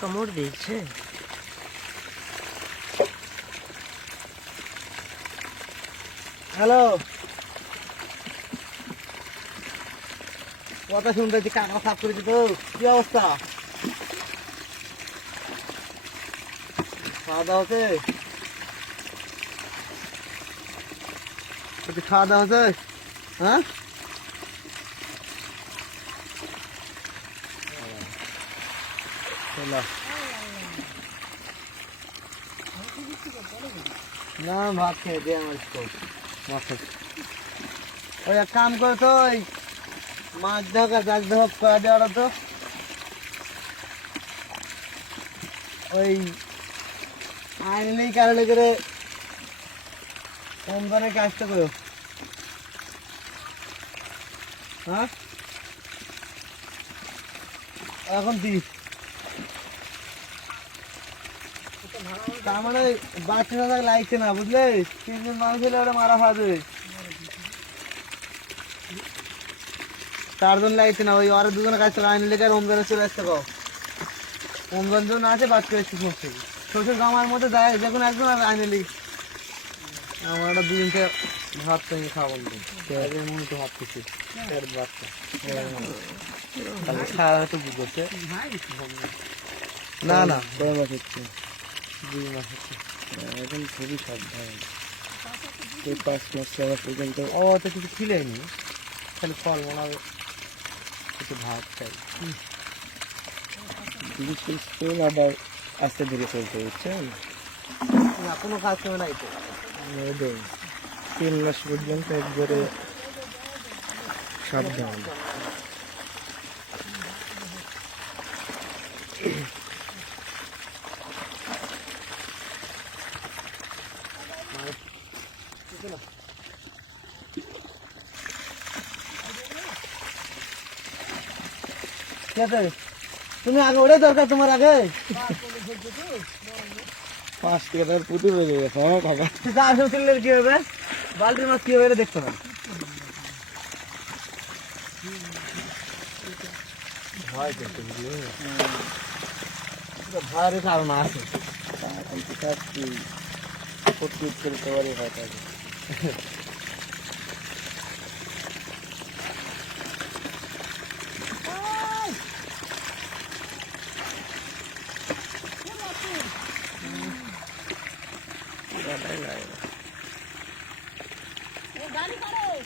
কামড় দিয়েছে হ্যালো কথা শুনতে পাচ্ছি কাকা সাফ করেছি তো কি অবস্থা খাওয়া দাওয়া বলছি, খাওয়া দাওয়া হচ্ছে? হ্যাঁ? না খেয়ে। ওই এক কাম করো তো ওই মাছ তো। ওই কারণে করে কাজটা করো। হ্যাঁ? এখন তার মানে বাচ্চা লাগছে না, বুঝলে? তিনজন মানুষ হলে ওটা মারা চারজন লাগছে না, ওই আর দুজনের কাছে আইন লেগে রমজানে চলে আসতে কো রমজান জন আছে, বাচ্চা শ্বশুর গামার মধ্যে যায় দেখুন একজন আর আইনে লিগ আমার একটা ভাত তো খাব পেঁয়াজের মনে তো ভাত বাচ্চা তাহলে খাওয়া হয়তো না না। কয় মাস হচ্ছে? দুই মাস হচ্ছে। এখন খুবই সাবধান। এই পাঁচ মাস পর্যন্ত ও তো কিছু খিলেনি। খালি ফল বানাবে কিছু ভাত খাই। আবার আস্তে ধীরে চলতে বুঝছেন? না কোনো কাজ করে নাই তো। তিন মাস পর্যন্ত একবারে সাবধান। তুমি আগে ওটাই দরকার তোমার আগে। পাঁচ পুতুল হয়ে হ্যাঁ বাবা। কি হবে? বালতির মাছ কি হবে এটা দেখতে না ভয় করতে বুঝলি? ভয়ের কারণ আছে। কিন্তু তার কি প্রস্তুত করতে পারে হয়তো দাঁড়ায় দাঁড়ায়